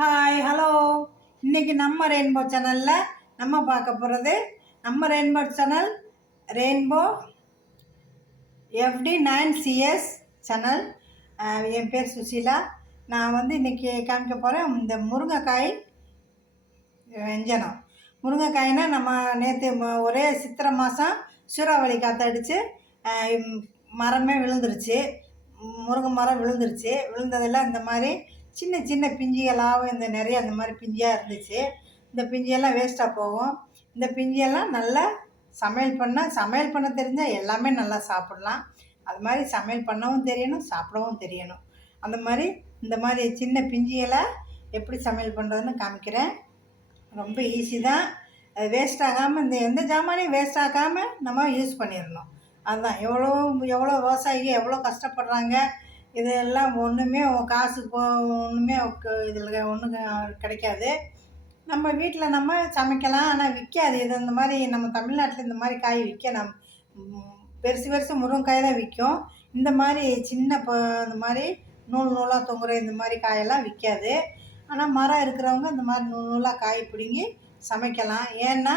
Hi hello இன்றைக்கி நம்ம rainbow சேனலில் நம்ம பார்க்க போகிறது நம்ம rainbow channel rainbow FD nine CS channel என் பேர் சுசீலா. நான் வந்து இன்றைக்கி காமிக்க போகிறேன் இந்த முருங்கைக்காய் வெஞ்சனம். முருங்கைக்காய்னா நம்ம நேற்று ஒரே சித்திரை மாதம் சூறாவளி காற்றடிச்சு மரமே விழுந்துருச்சு. முருங்கை மரம் விழுந்துருச்சு. விழுந்ததில் இந்த மாதிரி சின்ன சின்ன பிஞ்சிகளாகவும் இந்த நிறைய அந்த மாதிரி பிஞ்சியாக இருந்துச்சு. இந்த பிஞ்சியெல்லாம் வேஸ்ட்டாக போகும். இந்த பிஞ்சியெல்லாம் நல்லா சமையல் பண்ணால் சமையல் பண்ண தெரிஞ்சால் எல்லாமே நல்லா சாப்பிட்லாம். அது மாதிரி சமையல் பண்ணவும் தெரியணும் சாப்பிடவும் தெரியணும். அந்த மாதிரி இந்த மாதிரி சின்ன பிஞ்சிகளை எப்படி சமையல் பண்ணுறதுன்னு காமிக்கிறேன். ரொம்ப ஈஸி தான். அது வேஸ்ட் ஆகாமல் இந்த எந்த ஜாமானையும் வேஸ்ட் ஆகாமல் நம்ம யூஸ் பண்ணிடணும். அதுதான் எவ்வளோ எவ்வளோ விவசாயிகள் எவ்வளோ கஷ்டப்படுறாங்க இதெல்லாம் ஒன்றுமே காசு போ ஒன்றுமே இதில் ஒன்றும் கிடைக்காது. நம்ம வீட்டில் நம்ம சமைக்கலாம் ஆனால் விற்காது இது இந்த மாதிரி நம்ம தமிழ்நாட்டில் இந்த மாதிரி காய் விற்க நம் பெருசு பெருசு முருங்கைக்காய் தான் விற்கும் இந்த மாதிரி சின்ன இப்போ இந்த மாதிரி நூல் நூலாக தொங்குற இந்த மாதிரி காயெல்லாம் விற்காது ஆனால் மரம் இருக்கிறவங்க இந்த மாதிரி நூல் நூலாக காய் பிடுங்கி சமைக்கலாம். ஏன்னா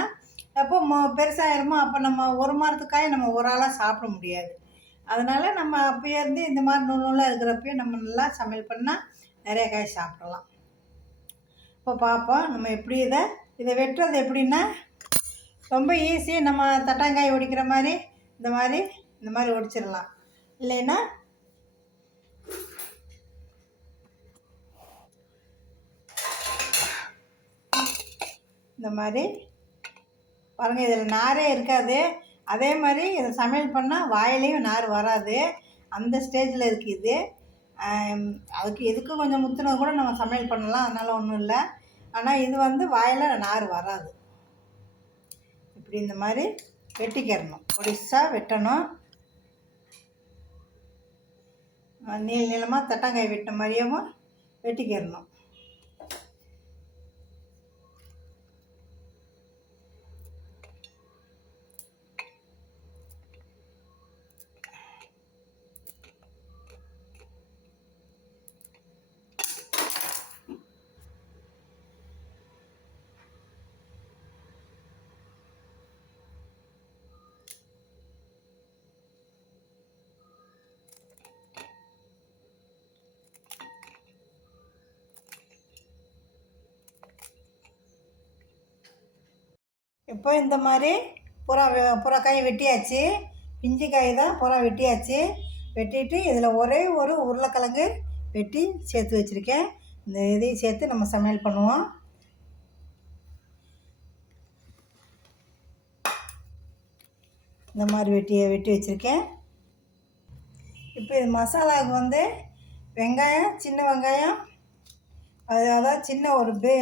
எப்போ மொ பெருசாகிருமோ அப்போ நம்ம ஒரு மரத்துக்காய் நம்ம ஒரு ஆளாக சாப்பிட முடியாது. அதனால் நம்ம அப்போயே இருந்து இந்த மாதிரி நூல் நூலாக இருக்கிறப்பயே நம்ம நல்லா சமையல் பண்ணால் நிறைய காய் சாப்பிடலாம். இப்போ பார்ப்போம் நம்ம எப்படி இதை இதை வெட்டுறது எப்படின்னா ரொம்ப ஈஸி நம்ம தட்டாங்காய் ஒடிக்கிற மாதிரி இந்த மாதிரி இந்த மாதிரி ஒடிச்சிடலாம். இல்லைன்னா இந்த மாதிரி பாருங்கள் இதில் நாரே இருக்காது. அதே மாதிரி இதை சமையல் பண்ணால் வாயிலையும் நார் வராது. அந்த ஸ்டேஜில் இருக்குது. இது அதுக்கு எதுக்கும் கொஞ்சம் முத்துனது கூட நம்ம சமையல் பண்ணலாம் அதனால் ஒன்றும் இல்லை. ஆனால் இது வந்து வாயில் நார் வராது. இப்படி இந்த மாதிரி வெட்டிக்கிறணும். பொடிசாக வெட்டணும். நீள நீளமாக தட்டாங்காய் வெட்ட மாதிரியும் வெட்டிக்கிறணும். இப்போ இந்த மாதிரி புறா புறக்காய் வெட்டியாச்சு. பிஞ்சு காய் தான் புறா வெட்டியாச்சு. வெட்டிட்டு இதில் ஒரே ஒரு உருளைக்கிழங்கு வெட்டி சேர்த்து வச்சுருக்கேன். இந்த இதையும் சேர்த்து நம்ம சமையல் பண்ணுவோம். இந்த மாதிரி வெட்டி வெட்டி வச்சுருக்கேன். இப்போ இது மசாலாவுக்கு வந்து வெங்காயம் சின்ன வெங்காயம் அது அதாவது சின்ன ஒரு பே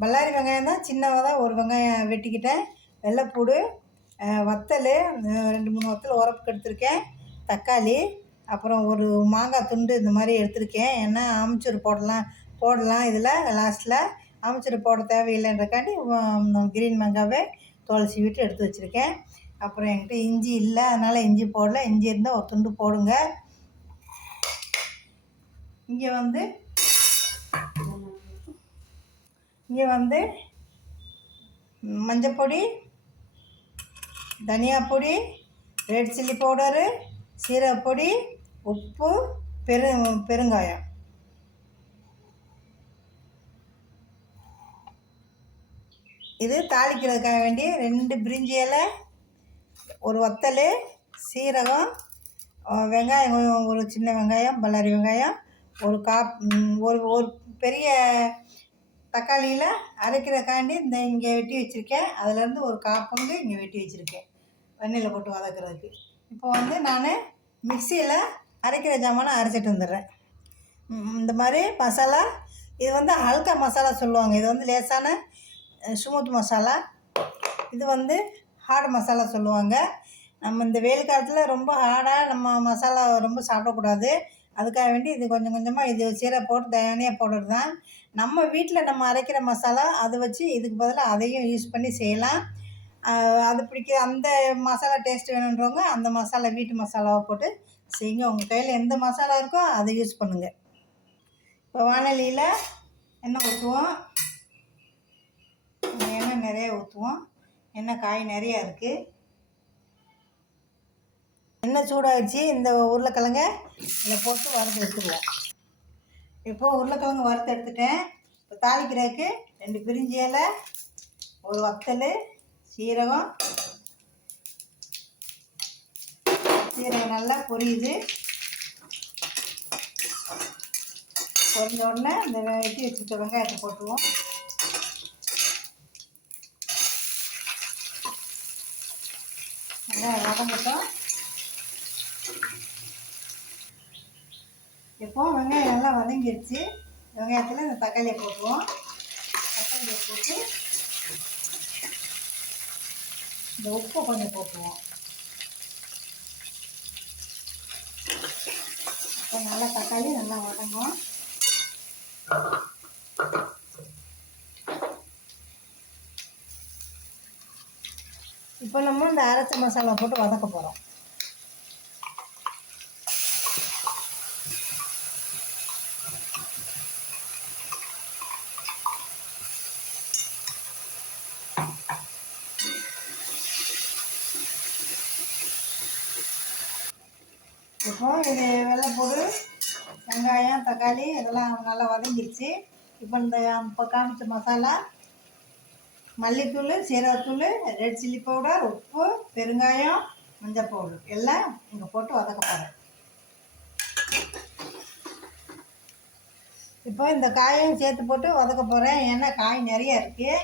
பல்லாரி வெங்காயம் தான் சின்னதாக ஒரு வெங்காயம் வெட்டிக்கிட்டேன். வெள்ளைப்பூடு வத்தல் ரெண்டு மூணு வத்தல் உரப்புக்கு எடுத்திருக்கேன். தக்காளி அப்புறம் ஒரு மாங்காய் துண்டு இந்த மாதிரி எடுத்திருக்கேன். ஏன்னா அமைச்சர் போடலாம் போடலாம் இதில் லாஸ்ட்டில் அமைச்சர் போட தேவையில்லைன்றக்காண்டி கிரீன் மாங்காவே துளசி விட்டு எடுத்து வச்சுருக்கேன். அப்புறம் என்கிட்ட இஞ்சி இல்லை அதனால் இஞ்சி போடல. இஞ்சி இருந்தால் ஒரு துண்டு போடுங்க. இங்கே வந்து இங்கே வந்து மஞ்சப்பொடி தனியா பொடி ரெட் சில்லி பவுடரு சீரகப்பொடி உப்பு பெரு பெருங்காயம். இது தாளிக்கிறதுக்காக வேண்டி ரெண்டு பிரிஞ்சி இலை ஒரு வத்தல் சீரகம் வெங்காயம் ஒரு சின்ன வெங்காயம் பல்லாரி வெங்காயம் ஒரு காப் ஒரு ஒரு பெரிய தக்காளியில் அரைக்கிறக்காண்டி இந்த இங்கே வெட்டி வச்சுருக்கேன். அதுலேருந்து ஒரு காப்பங்கு இங்கே வெட்டி வச்சுருக்கேன். வெண்ணில் போட்டு வதக்குறதுக்கு. இப்போ வந்து நான் மிக்சியில் அரைக்கிற ஜாமானை அரைச்சிட்டு வந்துடுறேன். இந்த மாதிரி மசாலா இது வந்து அல்கா மசாலா சொல்லுவாங்க. இது வந்து லேசான சுமூத் மசாலா. இது வந்து ஹார்ட் மசாலா சொல்லுவாங்க. நம்ம இந்த வெயில் காலத்தில் ரொம்ப ஹார்டாக நம்ம மசாலா ரொம்ப சாப்பிடக்கூடாது. அதுக்காக வேண்டி இது கொஞ்சம் கொஞ்சமாக இது சீரை போட்டு தயானியாக போடுறது தான் நம்ம வீட்டில் நம்ம அரைக்கிற மசாலா அதை வச்சு இதுக்கு பதிலாக அதையும் யூஸ் பண்ணி செய்யலாம். அது பிடிக்க அந்த மசாலா டேஸ்ட் வேணுன்றவங்க அந்த மசாலா வீட்டு மசாலாவை போட்டு செய்யுங்க. உங்கள் கையில் எந்த மசாலா இருக்கோ அதை யூஸ் பண்ணுங்கள் இப்போ வானொலியில் எண்ணெய் ஊற்றுவோம் எண்ணெய் நிறைய ஊற்றுவோம் எண்ணெய் காய் நிறையா இருக்குது எண்ணெய் சூடாகிடுச்சு இந்த உருளைக்கிழங்க இதில் போட்டு வறுத்து எடுத்துருவோம் இப்போது உருளைக்கிழங்கு வறுத்து எடுத்துட்டேன். இப்போ தாளிக்கிறதுக்கு ரெண்டு பிரிஞ்சி இலை ஒரு வத்தல் சீரகம். சீரகம் நல்லா பொரியுது. பொரிஞ்ச உடனே இந்த வெட்டி வச்சுருக்க வெங்காயத்தை போட்டுருவோம். வெங்காயம் வதங்கட்டும். இப்போ வெங்காயம் நல்லா வதங்கிடுச்சு வெங்காயத்தில் இந்த தக்காளியை போட்டுருவோம். தக்காளியை போட்டு இந்த உப்பை கொஞ்சம் போட்டுருவோம். இப்போ நல்லா தக்காளி நல்லா வதங்கும். இப்போ நம்ம இந்த அரைச்ச மசாலா போட்டு வதக்க போகிறோம் வச்சுருக்கோம் இது வெள்ளைப்பூடு வெங்காயம் தக்காளி இதெல்லாம் நல்லா வதங்கிடுச்சு இப்போ இந்த இப்போ காமிச்ச மசாலா மல்லித்தூள் சீரகத்தூள் ரெட் சில்லி பவுடர் உப்பு பெருங்காயம் மஞ்சள் பவுடர். எல்லாம் இங்கே போட்டு வதக்க போகிறேன் இப்போ இந்த காயும் சேர்த்து போட்டு வதக்க போகிறேன் ஏன்னா காய் நிறைய இருக்குது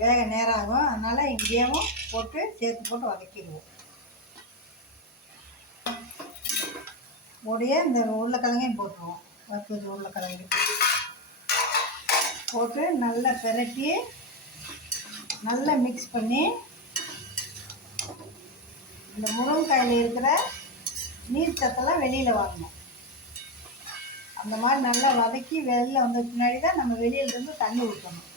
வேக நேரம் ஆகும். அதனால் இங்கேயும் போட்டு சேர்த்து போட்டு வதக்கிடுவோம். உடைய இந்த உருளைக்கிழங்கையும் போட்டுருவோம். வறுத்தது உருளைக்கிழங்கு. போட்டு நல்லா பிரட்டி நல்லா மிக்ஸ் பண்ணி இந்த முருங்கைக்காயில் இருக்கிற நீர் சத்தெல்லாம் வெளியில் வாங்கணும். அந்த மாதிரி நல்லா வதக்கி வெளில வந்த பின்னாடி தான் நம்ம வெளியிலேருந்து தண்ணி ஊற்றணும்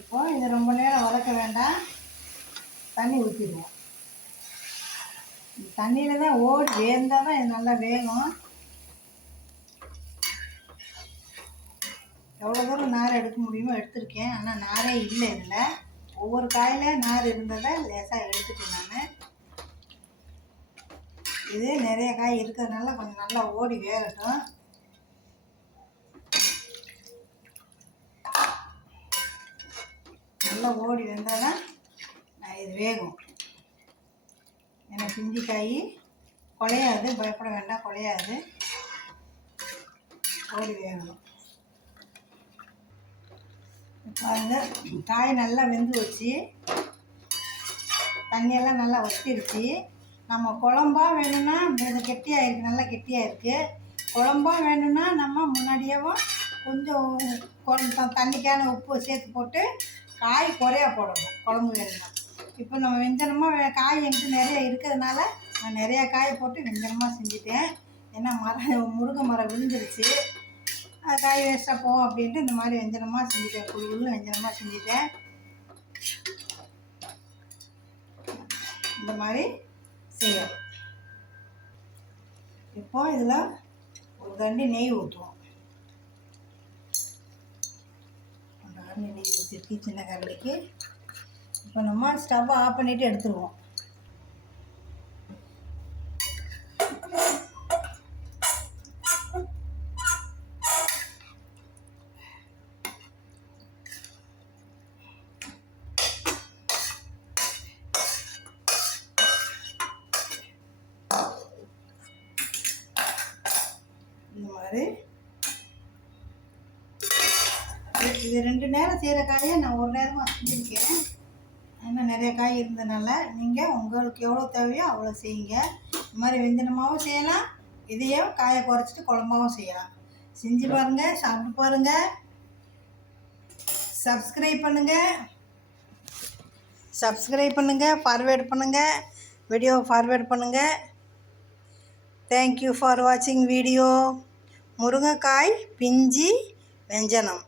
இப்போ இதை ரொம்ப நேரம் வதக்க வேண்டாம். தண்ணி ஊற்றிடுவோம் தண்ணியில் தான் ஓடி வேந்தால் தான் இது நல்லா வேகும். எவ்வளோ தூரம் நார் எடுக்க முடியுமோ எடுத்திருக்கேன். ஆனால் நாரே இல்லை இதில். ஒவ்வொரு காயில் நார் இருந்ததை லேசாக எடுத்துட்டேன் நான். இது நிறைய காய் இருக்கிறதுனால கொஞ்சம் நல்லா ஓடி வேகட்டும். நல்லா ஓடி வந்தால் தான் இது வேகும். ஏன்னா பிஞ்சி காய் குலையாது பயப்பட வேண்டாம் குலையாது ஓடி வேகணும் பாருங்க காய் நல்லா வெந்து வச்சு தண்ணியெல்லாம் நல்லா வத்திருச்சு நம்ம குழம்பா வேணும்னா இது கெட்டியாக இருக்குது நல்லா கெட்டியாக இருக்குது குழம்பா வேணும்னா நம்ம முன்னாடியேவும் கொஞ்சம் கொஞ்சம் தண்ணிக்கான உப்பு சேர்த்து போட்டு காய் குறையா போடணும் குழம்பு வேணும்னா. இப்போ நம்ம வெஞ்சனமாக காய் என்கிட்ட நிறைய இருக்கிறதுனால நான் நிறையா காயை போட்டு வெஞ்சனமாக செஞ்சுட்டேன். ஏன்னா மரம் முருங்கை மரம் விழுந்துருச்சு. காய் வேஸ்ட்டாக போகும் அப்படின்ட்டு இந்த மாதிரி வெஞ்சனமாக செஞ்சுட்டேன். குழு குழு வெஞ்சனமாக செஞ்சுட்டேன். இந்த மாதிரி செய்யும் இப்போ இதில் ஒரு கண்டி நெய் ஊற்றுவோம் அந்த கரண்டி நெய் ஊற்றிருக்கு சின்ன கரண்டிக்கு இப்போ நம்ம ஸ்டவ்வை ஆஃப் பண்ணிவிட்டு எடுத்துருவோம். இந்த மாதிரி. இது ரெண்டு நேரம் செய்கிற காயை நான் ஒரு நேரமாக செஞ்சுருக்கேன் இன்னும் நிறைய காய் இருந்ததுனால நீங்கள் உங்களுக்கு எவ்வளோ தேவையோ அவ்வளோ செய்யுங்க. இந்த மாதிரி வெஞ்சனமாகவும் செய்யலாம் இதையே காயை குறைச்சிட்டு குழம்பாகவும் செய்யலாம். செஞ்சு பாருங்கள் சாப்பிட்டு பாருங்கள் சப்ஸ்கிரைப் பண்ணுங்கள் சப்ஸ்கிரைப் பண்ணுங்கள் ஃபார்வேர்ட் பண்ணுங்கள் வீடியோ ஃபார்வேர்ட் பண்ணுங்கள் தேங்க்யூ ஃபார் வாட்சிங் வீடியோ முருங்கைக்காய் பிஞ்சி வெஞ்சனம்.